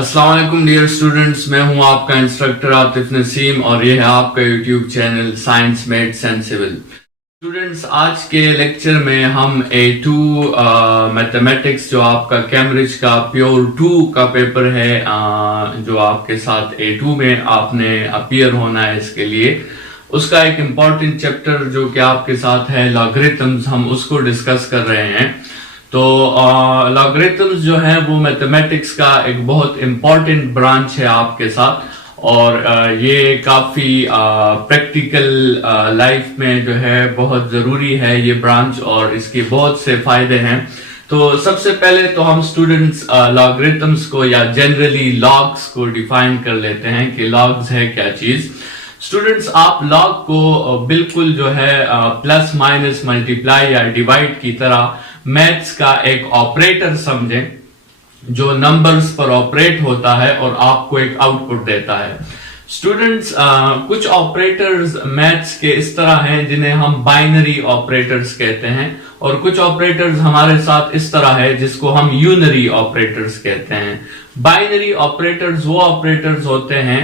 अस्सलाम वालेकुम dear students, मैं हूं आपका इंस्ट्रक्टर आतिफ नसीम और ये है आपका YouTube channel science maths and civil. Students, आज के लेक्चर में हम A2 मैथमेटिक्स जो आपका कैम्ब्रिज का प्योर 2 का पेपर है, जो आपके साथ A2 में आपने अपीयर होना है, इसके लिए उसका एक इम्पॉर्टेंट चैप्टर जो कि आपके साथ है लॉगरिथम्स, हम उसको डिस्कस कर रहे हैं। तो लॉगरिथम्स जो है वो मैथमेटिक्स का एक बहुत इम्पॉर्टेंट ब्रांच है आपके साथ, और ये काफी प्रैक्टिकल लाइफ में जो है बहुत जरूरी है ये ब्रांच, और इसके बहुत से फायदे हैं। तो सबसे पहले तो हम स्टूडेंट्स लॉगरिथम्स को या जनरली लॉग्स को डिफाइन कर लेते हैं कि लॉग्स है क्या चीज। स्टूडेंट्स, आप लॉग को बिल्कुल जो है प्लस माइनस मल्टीप्लाई या डिवाइड की तरह मैथ्स का एक ऑपरेटर समझें जो नंबर्स पर ऑपरेट होता है और आपको एक आउटपुट देता है। स्टूडेंट्स, कुछ ऑपरेटर्स मैथ्स के इस तरह हैं जिन्हें हम बाइनरी ऑपरेटर्स कहते हैं, और कुछ ऑपरेटर्स हमारे साथ इस तरह है जिसको हम यूनरी ऑपरेटर्स कहते हैं। बाइनरी ऑपरेटर्स वो ऑपरेटर्स होते हैं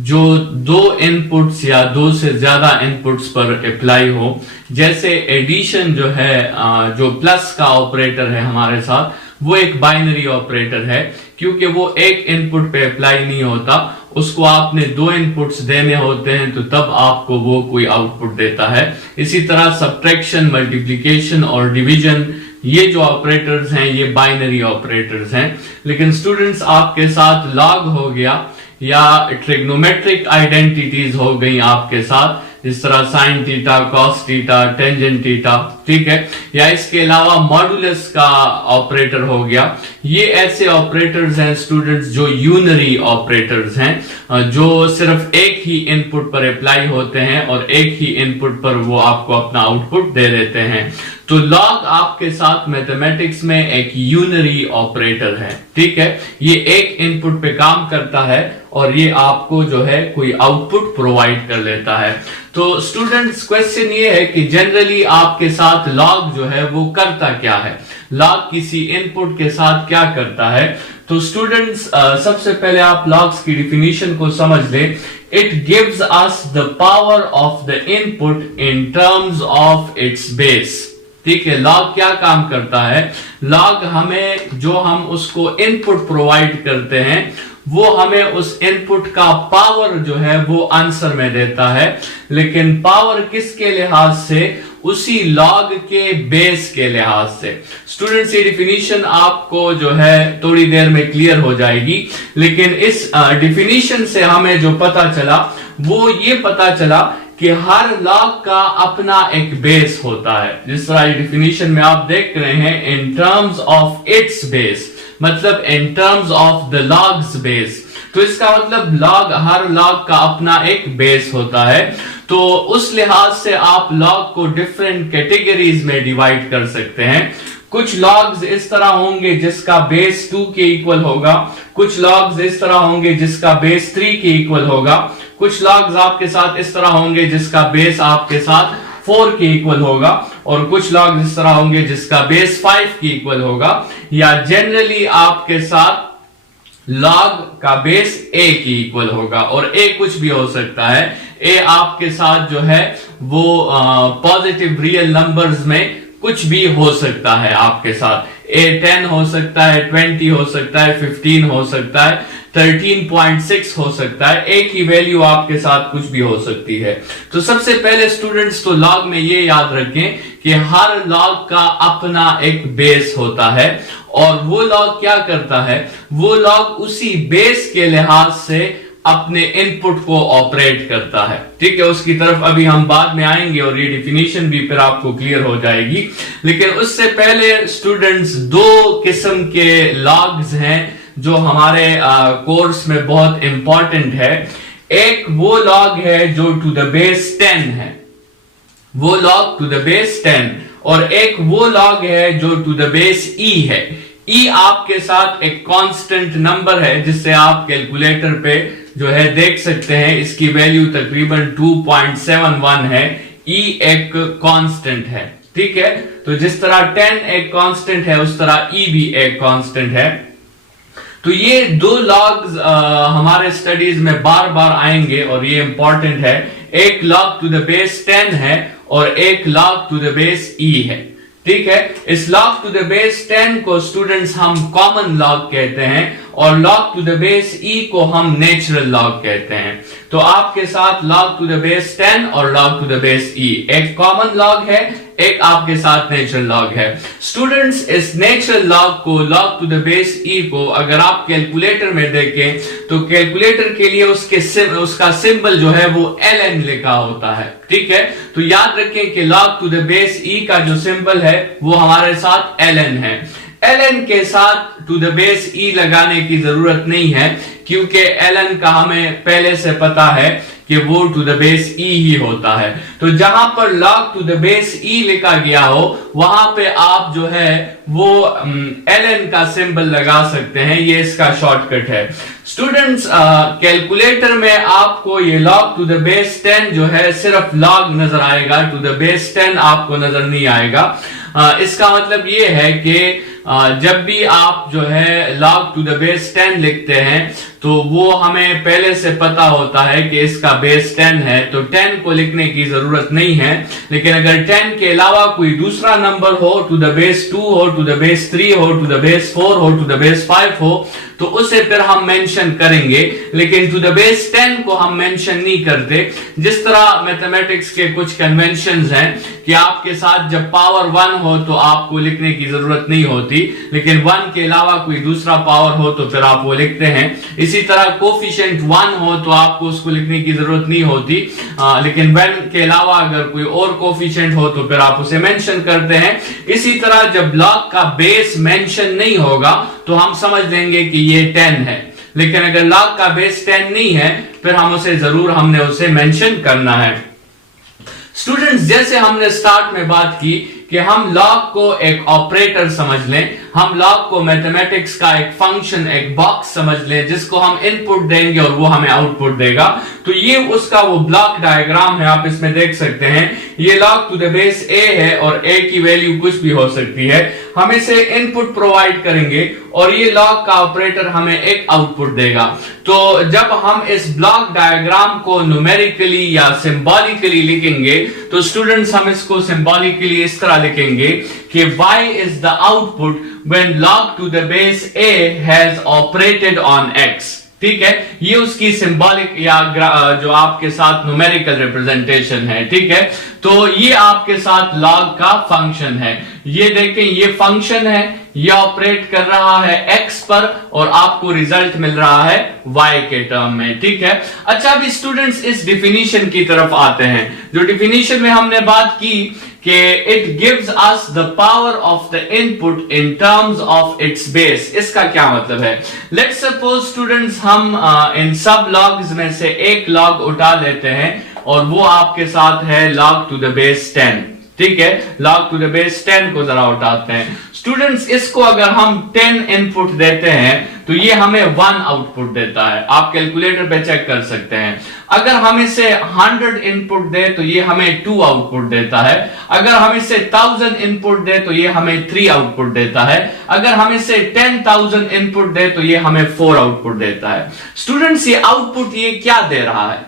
जो दो इनपुट्स या दो से ज्यादा इनपुट्स पर अप्लाई हो। जैसे एडिशन जो है, जो प्लस का ऑपरेटर है हमारे साथ, वो एक बाइनरी ऑपरेटर है क्योंकि वो एक इनपुट पे अप्लाई नहीं होता, उसको आपने दो इनपुट्स देने होते हैं तो तब आपको वो कोई आउटपुट देता है। इसी तरह सब्ट्रैक्शन, मल्टीप्लिकेशन और डिवीजन, ये जो ऑपरेटर्स हैं ये बाइनरी ऑपरेटर्स हैं। लेकिन स्टूडेंट्स, आपके साथ लॉग हो गया या ट्रिग्नोमेट्रिक आइडेंटिटीज हो गई आपके साथ, इस तरह sine theta, cos theta, tangent theta, ठीक है, या इसके अलावा मॉडुलस का ऑपरेटर हो गया। ये ऐसे ऑपरेटर्स हैं स्टूडेंट्स जो यूनरी ऑपरेटर्स हैं, जो सिर्फ एक ही इनपुट पर अप्लाई होते हैं और एक ही इनपुट पर वो आपको अपना आउटपुट दे देते हैं। तो लॉग आपके साथ मैथमेटिक्स में एक यूनरी ऑपरेटर है, ठीक है। ये एक इनपुट पे काम करता है और ये आपको जो है कोई आउटपुट प्रोवाइड कर लेता है। तो स्टूडेंट्स, क्वेश्चन ये है कि जनरली आपके साथ लॉग जो है वो करता क्या है, लॉग किसी इनपुट के साथ क्या करता है। तो स्टूडेंट्स, सबसे पहले आप लॉग्स की डिफिनीशन को समझ ले। It gives us the power of the input in terms of its base, ठीक है। लॉग क्या काम करता है, लॉग हमें जो हम उसको इनपुट प्रोवाइड करते हैं वो हमें उस इनपुट का पावर जो है वो आंसर में देता है। लेकिन पावर किसके लिहाज से, उसी लॉग के बेस के लिहाज से। स्टूडेंट्स, ये डिफिनीशन आपको जो है थोड़ी देर में क्लियर हो जाएगी, लेकिन इस डिफिनीशन से हमें जो पता चला वो ये पता चला कि हर लॉग का अपना एक बेस होता है। जिस तरह ये डिफिनीशन में आप देख रहे हैं, in terms of its base, मतलब in terms of the logs base. तो इसका मतलब लॉग, हर लॉग का अपना एक बेस होता है। तो उस लिहाज से आप लॉग को डिफरेंट कैटेगरीज में डिवाइड कर सकते हैं। कुछ लॉग्स इस तरह होंगे जिसका बेस 2 के इक्वल होगा, कुछ लॉग्स इस तरह होंगे जिसका बेस 3 के इक्वल होगा, कुछ लॉग्स आपके साथ इस तरह होंगे जिसका बेस आपके साथ 4 के इक्वल होगा, और कुछ लॉग्स इस तरह होंगे जिसका बेस 5 के इक्वल होगा, या जनरली आपके साथ लॉग का बेस a के इक्वल होगा। और a कुछ भी हो सकता है, a आपके साथ जो है वो पॉजिटिव रियल नंबर्स में कुछ भी हो सकता है आपके साथ। a 10 हो सकता है, 20 हो सकता है, 15 हो सकता है, 13.6 हो सकता है, a की वैल्यू आपके साथ कुछ भी हो सकती है। तो सबसे पहले स्टूडेंट्स, तो लॉग में ये याद रखें कि हर लॉग का अपना एक बेस होता है, और वो लॉग क्या करता है, वो लॉग उसी बेस के लिहाज से अपने इनपुट को ऑपरेट करता है, ठीक है। उसकी तरफ अभी हम बाद में आएंगे और ये डिफिनीशन भी फिर आपको क्लियर हो जाएगी। लेकिन उससे पहले स्टूडेंट्स, दो किस्म के लॉग्स हैं जो हमारे कोर्स में बहुत इंपॉर्टेंट है। एक वो लॉग है जो टू द बेस 10 है, वो लॉग टू द बेस 10, और एक वो लॉग है जो टू द बेस e है। e आपके साथ एक कांस्टेंट नंबर है जिससे आप कैलकुलेटर पे जो है देख सकते हैं, इसकी वैल्यू तकरीबन 2.71 है। e एक कांस्टेंट है, ठीक है। तो जिस तरह 10 एक कांस्टेंट है उस तरह e भी एक कांस्टेंट है। तो तो ये दो लॉग्स हमारे स्टडीज में बार बार आएंगे और ये इंपॉर्टेंट है। एक लॉग टू द बेस 10 है और एक log to the base e है। ठीक है, इस लॉग टू द बेस 10 को स्टूडेंट्स हम कॉमन लॉग कहते हैं और log to the base e को हम नेचुरल लॉग कहते हैं। तो आपके साथ लॉग टू द बेस 10 और log to the base e, एक कॉमन लॉग है, एक आपके साथ नेचुरल लॉग है। स्टूडेंट्स, इस नेचुरल लॉग को, log to the base e को अगर आप कैलकुलेटर में देखें तो कैलकुलेटर के लिए उसका सिंबल जो है वो ln लिखा होता है। ठीक है, तो याद रखें कि log to the base e का जो सिंबल है वो हमारे साथ ln है। ln के साथ टू द बेस e लगाने की जरूरत नहीं है क्योंकि ln का हमें पहले से पता है कि वो टू द बेस e ही होता है। तो जहां पर log to the base e लिखा गया हो वहां पे आप जो है वो ln का सिंबल लगा सकते हैं, ये इसका शॉर्टकट है। स्टूडेंट्स, कैलकुलेटर में आपको ये log टू द बेस 10 जो है सिर्फ log नजर आएगा, टू द बेस 10 आपको नजर नहीं आएगा। इसका मतलब ये है कि जब भी आप जो है log टू द बेस 10 लिखते हैं तो वो हमें पहले से पता होता है कि इसका बेस 10 है, तो 10 को लिखने की जरूरत नहीं है। लेकिन अगर 10 के अलावा कोई दूसरा नंबर हो, टू द बेस 2 हो, टू द बेस 3 हो, टू द बेस 4 हो, टू द बेस 5 हो, तो उसे फिर हम मेंशन करेंगे, लेकिन टू द बेस 10 को हम मेंशन नहीं करते। जिस तरह मैथमेटिक्स के कुछ कन्वेंशंस हैं कि आपके साथ जब पावर 1 हो तो आपको लिखने की जरूरत नहीं होती, लेकिन 1 के अलावा कोई दूसरा पावर हो तो फिर आप वो लिखते हैं। इसी तरह कोफिशिएंट 1 हो तो आपको उसको लिखने की जरूरत नहीं होती, लेकिन 1 के अलावा अगर कोई और कोफिशिएंट हो तो फिर आप उसे मेंशन करते हैं। इसी तरह जब लॉग का बेस मेंशन नहीं होगा तो हम समझ लेंगे कि ये 10 है, लेकिन अगर लॉग का बेस 10 नहीं है फिर हमने उसे मेंशन करना है। स्टूडेंट्स, जैसे हमने स्टार्ट में बात की कि हम लॉग को एक ऑपरेटर समझ लें, हम लॉग को मैथमेटिक्स का एक फंक्शन, एक बॉक्स समझ लें जिसको हम इनपुट देंगे और वो हमें आउटपुट देगा। तो ये उसका वो ब्लॉक डायग्राम है, आप इसमें देख सकते हैं। ये log to the base a है और a की वैल्यू कुछ भी हो सकती है। हम इसे इनपुट प्रोवाइड करेंगे और ये लॉग का ऑपरेटर हमें एक आउटपुट देगा। तो जब हम इस ब्लॉक डायग्राम को न्यूमेरिकली या सिंबॉलिकली लिखेंगे तो स्टूडेंट्स हम इसको सिंबॉलिकली इस तरह लिखेंगे कि y is the output when log to the base a has operated on x। ठीक है, ये उसकी सिंबॉलिक या जो आपके साथ न्यूमेरिकल रिप्रेजेंटेशन है। ठीक है, तो ये आपके साथ लॉग का फंक्शन है। ये देखें, ये फंक्शन है, ये ऑपरेट कर रहा है x पर और आपको रिजल्ट मिल रहा है y के टर्म में। ठीक है, अच्छा अभी स्टूडेंट्स इस डिफिनीशन की तरफ आते हैं। जो डिफिनीशन में हमने बात की कि it gives us the power of the input in terms of its base. इसका क्या मतलब है? लेट्स सपोज स्टूडेंट्स हम इन सब लॉग्स में से एक लॉग उठा लेते हैं और वो आपके साथ है log टू द बेस 10। ठीक है, log टू द बेस 10 को जरा उठाते हैं। स्टूडेंट्स, इसको अगर हम 10 इनपुट देते हैं तो ये हमें 1 आउटपुट देता है। आप कैलकुलेटर पे चेक कर सकते हैं। अगर हम इसे 100 इनपुट दे तो ये हमें 2 आउटपुट देता है। अगर हम इसे 1000 इनपुट दे तो ये हमें 3 आउटपुट देता है। अगर हम इसे 10,000 इनपुट दे तो ये हमें 4 आउटपुट देता है। स्टूडेंट्स, ये आउटपुट ये क्या दे रहा है?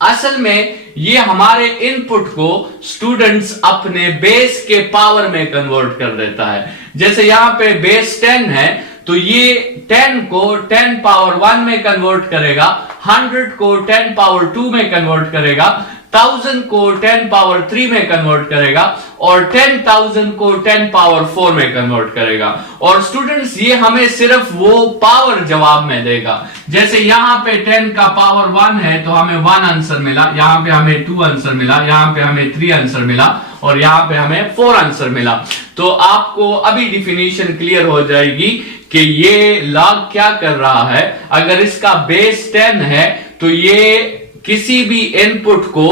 असल में ये हमारे इनपुट को स्टूडेंट्स अपने बेस के पावर में कन्वर्ट कर देता है। जैसे यहां पे बेस 10 है तो ये 10 को 10 पावर 1 में कन्वर्ट करेगा, 100 को 10 पावर 2 में कन्वर्ट करेगा, 1000 को 10 पावर 3 में कन्वर्ट करेगा और 10,000 को 10 पावर 4 में कन्वर्ट करेगा। और स्टूडेंट्स, ये हमें सिर्फ वो पावर जवाब में देगा। जैसे यहां पे 10 का पावर 1 है तो हमें 1 आंसर मिला, यहां पे हमें 2 आंसर मिला, यहां पे हमें 3 आंसर मिला और यहां पे हमें 4 आंसर मिला। तो आपको अभी डिफिनीशन क्लियर हो जाएगी कि ये लॉग क्या कर रहा है। अगर इसका बेस 10 है तो ये किसी भी इनपुट को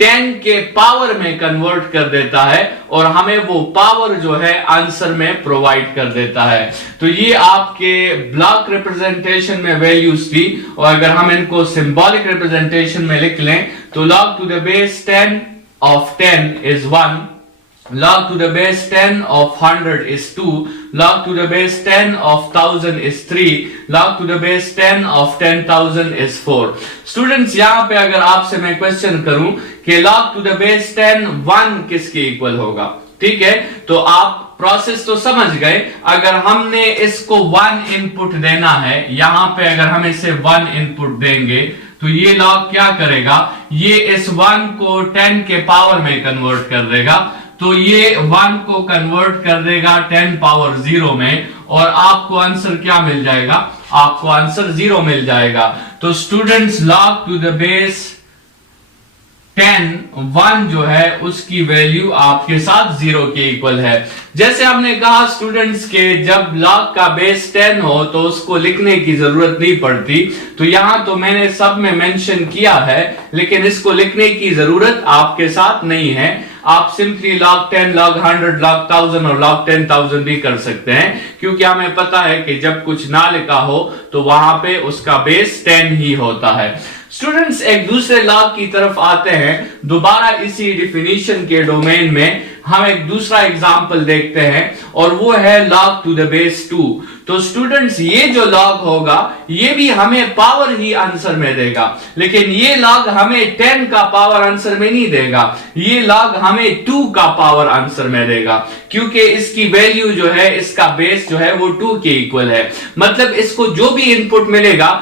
10 के पावर में कन्वर्ट कर देता है और हमें वो पावर जो है आंसर में प्रोवाइड कर देता है। तो ये आपके ब्लॉक रिप्रेजेंटेशन में वैल्यूज थी और अगर हम इनको सिंबॉलिक रिप्रेजेंटेशन में लिख लें तो log to the base 10 of 10 is 1 log to the base 10 of 100 is 2, log to the base 10 of 1000 is 3, log to the base 10 of 10,000 is 4. Students यहां पे अगर आपसे मैं क्वेश्चन करूं कि log to the base 10 1 किसके इक्वल होगा, ठीक है, तो आप प्रोसेस तो समझ गए। अगर हमने इसको 1 इनपुट देना है, यहां पे अगर हम इसे 1 इनपुट देंगे तो ये लॉग क्या करेगा, ये इस 1 को 10 के पावर में कन्वर्ट कर देगा, तो ये 1 को कन्वर्ट कर देगा 10 पावर 0 में, और आपको आंसर क्या मिल जाएगा, आपको आंसर 0 मिल जाएगा। तो students log to the base 10 1 जो है उसकी वैल्यू आपके साथ 0 के इक्वल है। जैसे हमने कहा स्टूडेंट्स के जब log का बेस 10 हो तो उसको लिखने की जरूरत नहीं पड़ती, तो यहां तो मैंने सब में मेंशन किया है, लेकिन इसको लिखने की जरूरत आपके साथ नहीं है। आप सिंपली log 10, log 100, log 1000 और log 10,000 भी कर सकते हैं, क्योंकि हमें पता है कि जब कुछ ना लिखा हो तो वहां पे उसका बेस 10 ही होता है। स्टूडेंट्स एक दूसरे लॉग की तरफ आते हैं, दोबारा इसी डिफिनीशन के डोमेन में हम एक दूसरा एग्जांपल देखते हैं, और वो है log टू द बेस 2। तो स्टूडेंट्स ये जो log होगा ये भी हमें पावर ही आंसर में देगा, लेकिन ये log हमें 10 का पावर आंसर में नहीं देगा, ये log हमें 2 का पावर आंसर में देगा, क्योंकि इसकी वैल्यू जो है, इसका बेस जो है वो 2 के इक्वल है। मतलब इसको जो भी इनपुट मिलेगा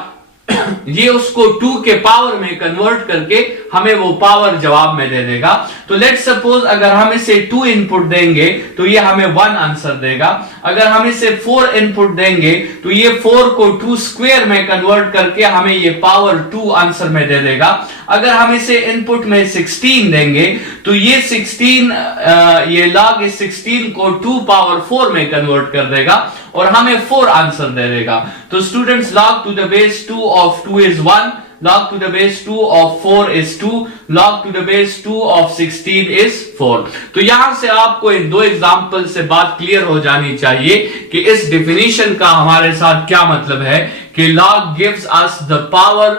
ये उसको 2 के पावर में कन्वर्ट करके हमें वो पावर जवाब में दे देगा। तो लेट्स सपोज अगर हम इसे 2 इनपुट देंगे तो ये हमें 1 आंसर देगा, अगर हम इसे 4 इनपुट देंगे तो ये 4 को 2 स्क्वायर में कन्वर्ट करके हमें ये पावर 2 आंसर में दे देगा। अगर हम इसे इनपुट में 16 देंगे तो ये 16 ये log इस 16 को 2 पावर 4 में कन्वर्ट कर देगा और हमें 4 आंसर दे देगा। तो students log to the base 2 of 2 is 1, log to the base 2 of 4 is 2, log to the base 2 of 16 is 4। तो यहां से आपको इन दो एग्जांपल से बात क्लियर हो जानी चाहिए कि इस डिफिनीशन का हमारे साथ क्या मतलब है कि log gives us the power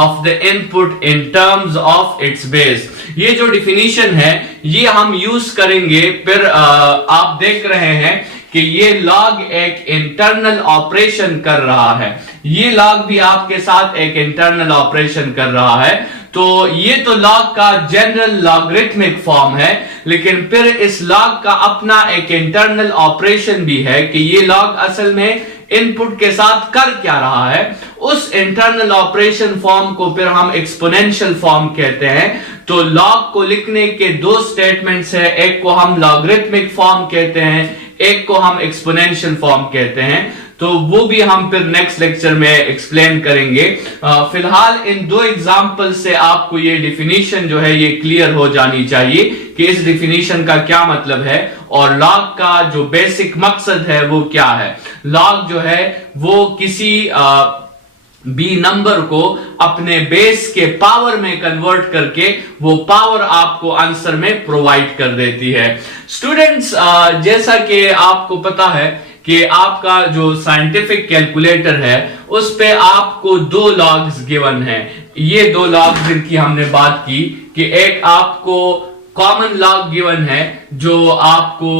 of the input in terms of its base। ये जो डिफिनीशन है ये हम यूज करेंगे, फिर आप देख रहे हैं कि ये log एक इंटरनल ऑपरेशन कर रहा है, ये log भी आपके साथ एक इंटरनल ऑपरेशन कर रहा है। तो ये तो log का जनरल लॉगरिथमिक फॉर्म है, लेकिन फिर इस log का अपना एक इंटरनल ऑपरेशन भी है कि ये log असल में इनपुट के साथ कर क्या रहा है। उस इंटरनल ऑपरेशन फॉर्म को फिर हम एक्सपोनेंशियल फॉर्म कहते हैं। तो log को लिखने के दो स्टेटमेंट्स है, एक को हम लॉगरिथमिक फॉर्म कहते हैं, एक को हम एक्सपोनेंशियल फॉर्म कहते हैं। तो वो भी हम फिर नेक्स्ट लेक्चर में एक्सप्लेन करेंगे। फिलहाल इन दो एग्जांपल से आपको ये डिफिनीशन जो है ये क्लियर हो जानी चाहिए कि इस डिफिनीशन का क्या मतलब है और log का जो बेसिक मकसद है वो क्या है। log जो है वो किसी बी नंबर को अपने बेस के पावर में कन्वर्ट करके वो पावर आपको आंसर में प्रोवाइड कर देती है। स्टूडेंट्स जैसा कि आपको पता है कि आपका जो साइंटिफिक कैलकुलेटर है उस पे आपको 2 लॉग्स गिवन है। ये 2 लॉग्स जिनकी हमने बात की कि एक आपको कॉमन लॉग गिवन है जो आपको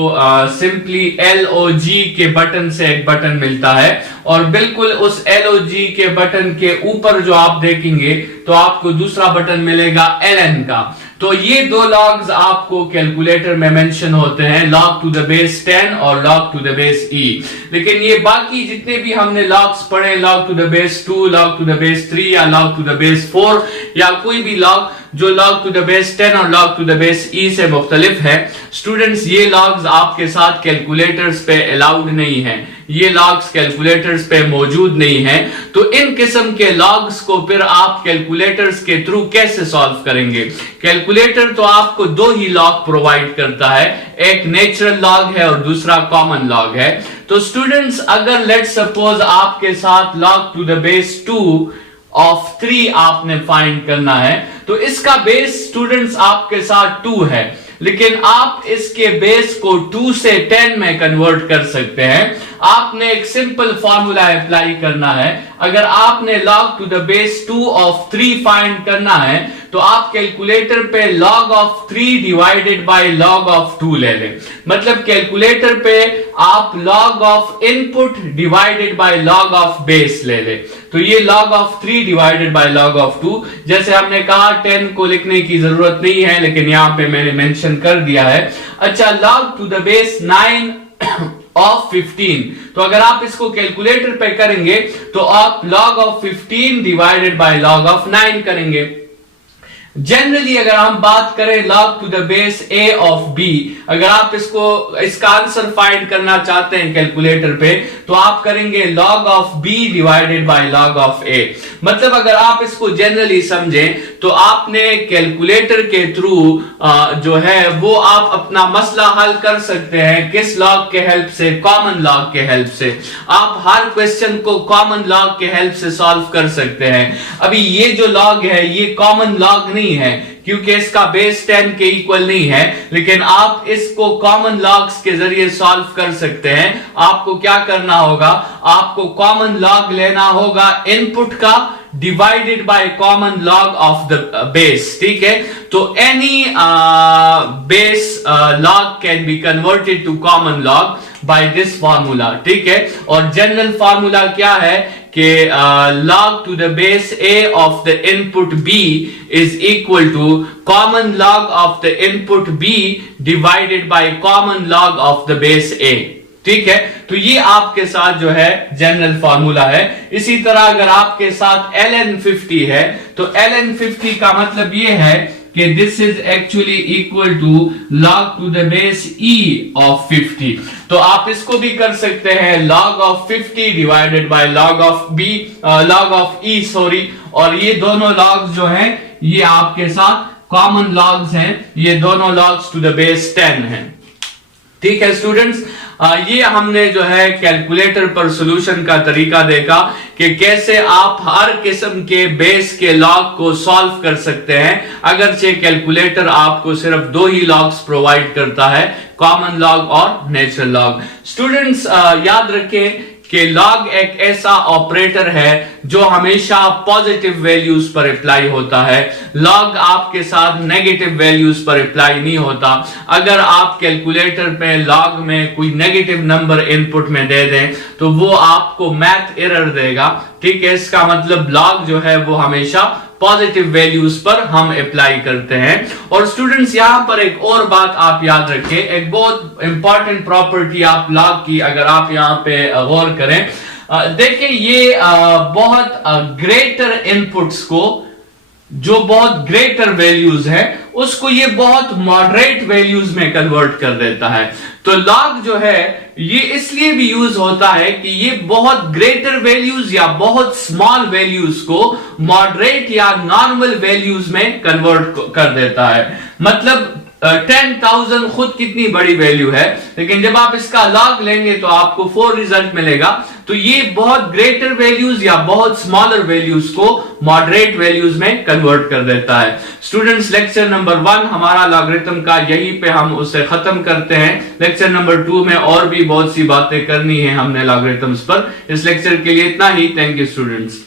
सिंपली LOG के बटन से एक बटन मिलता है और बिल्कुल उस LOG के बटन के ऊपर जो आप देखेंगे तो आपको दूसरा बटन मिलेगा LN का। तो ये 2 लॉग्स आपको कैलकुलेटर में मेंशन होते हैं, log टू द बेस 10 और log to the base e। लेकिन ये बाकी जितने भी हमने लॉग्स पढ़े, log to the base 2, log to the base 3 या log टू द बेस 4 या कोई भी लॉग जो log टू द बेस 10 और log to the base e से मुख्तलिफ है, स्टूडेंट्स ये लॉग्स आपके साथ कैलकुलेटर्स पे अलाउड नहीं है, ये लॉग्स कैलकुलेटर्स पे मौजूद नहीं है। तो इन किस्म के लॉग्स को फिर आप कैलकुलेटर्स के थ्रू कैसे सॉल्व करेंगे। कैलकुलेटर तो आपको 2 ही लॉग प्रोवाइड करता है, एक नेचुरल लॉग है और दूसरा कॉमन लॉग है। तो स्टूडेंट्स अगर लेट्स सपोज आपके साथ log to the base 2 of 3 आपने फाइंड करना है, तो इसका बेस स्टूडेंट्स आपके साथ 2 है, लेकिन आप इसके बेस को 2 से 10 में कन्वर्ट कर सकते हैं। आपने एक सिंपल फॉर्मूला अप्लाई करना है। अगर आपने log to the base 2 of 3 find करना है तो आप कैलकुलेटर पे log of 3 divided by log of 2 ले लें। मतलब कैलकुलेटर पे आप log of input divided by log of base ले लें। तो ये log of 3 divided by log of 2, जैसे हमने कहा 10 को लिखने की जरूरत नहीं है, लेकिन यहां पे मैंने मेंशन कर दिया है। अच्छा, log to the base 9 of 15, तो अगर आप इसको कैलकुलेटर पे करेंगे तो आप log of 15 divided by log of 9 करेंगे। जनरली अगर हम बात करें log to the base a of b, अगर आप इसका आंसर फाइंड करना चाहते हैं कैलकुलेटर पे तो आप करेंगे log of b divided by log of a। मतलब अगर आप इसको जनरली समझें तो आपने कैलकुलेटर के थ्रू जो है वो आप अपना मसला हल कर सकते हैं। किस लॉग के हेल्प से? कॉमन लॉग के हेल्प से। आप हर क्वेश्चन को कॉमन लॉग के हेल्प से सॉल्व कर सकते हैं। अभी ये जो लॉग है ये कॉमन लॉग नहीं है क्योंकि इसका बेस 10 के इक्वल नहीं है, लेकिन आप इसको कॉमन लॉग्स के जरिए सॉल्व कर सकते हैं। आपको क्या करना होगा? आपको कॉमन लॉग लेना होगा इनपुट का divided by common log of the base. ठीक है, तो any base log can be converted to common log by this formula. ठीक है, और जनरल फार्मूला क्या है कि log to the base a of the input b is equal to common log of the input b divided by common log of the base a। ठीक है, तो ये आपके साथ जो है जनरल फार्मूला है। इसी तरह अगर आपके साथ ln 50 है तो ln 50 का मतलब ये है कि this is actually equal to log to the base e of 50। तो आप इसको भी कर सकते हैं log of 50 divided by log of e sorry, और ये दोनों लॉग्स जो हैं ये आपके साथ कॉमन लॉग्स हैं, ये दोनों लॉग्स टू द बेस 10 हैं। ठीक है स्टूडेंट्स, ये हमने जो है कैलकुलेटर पर सॉल्यूशन का तरीका देखा कि कैसे आप हर किस्म के बेस के लॉग को सॉल्व कर सकते हैं। अगरचे कैलकुलेटर आपको सिर्फ 2 ही लॉग्स प्रोवाइड करता है, कॉमन लॉग और नेचुरल लॉग। स्टूडेंट्स याद रखें कि लॉग एक ऐसा ऑपरेटर है जो हमेशा पॉजिटिव वैल्यूज पर अप्लाई होता है। लॉग आपके साथ नेगेटिव वैल्यूज पर अप्लाई नहीं होता। अगर आप कैलकुलेटर पे लॉग में कोई नेगेटिव नंबर इनपुट में दे दें तो वो आपको मैथ एरर देगा। ठीक है, इसका मतलब लॉग जो है वो हमेशा पॉजिटिव वैल्यूज पर हम अप्लाई करते हैं। और स्टूडेंट्स यहां पर एक और बात आप याद रखें, एक बहुत इंपॉर्टेंट प्रॉपर्टी आप लॉग की अगर आप यहां पे गौर करें, देखिए ये बहुत ग्रेटर इनपुट्स को, जो बहुत ग्रेटर वैल्यूज है उसको ये बहुत मॉडरेट वैल्यूज में कन्वर्ट कर देता है। तो लॉग जो है ये इसलिए भी यूज होता है कि ये बहुत ग्रेटर वैल्यूज या बहुत स्मॉल वैल्यूज को मॉडरेट या नॉर्मल वैल्यूज में कन्वर्ट कर देता है। मतलब 10,000 खुद कितनी बड़ी वैल्यू है, लेकिन जब आप इसका लॉग लेंगे तो आपको 4 रिजल्ट मिलेगा। तो ये बहुत ग्रेटर वैल्यूज या बहुत स्मॉलर वैल्यूज को मॉडरेट वैल्यूज में कन्वर्ट कर देता है। स्टूडेंट्स लेक्चर नंबर 1 हमारा लॉगरिथम का यहीं पे हम उसे खत्म करते हैं। लेक्चर नंबर 2 में और भी बहुत सी बातें करनी है हमने लॉगरिथम्स पर। इस लेक्चर के लिए इतना ही। Thank you students.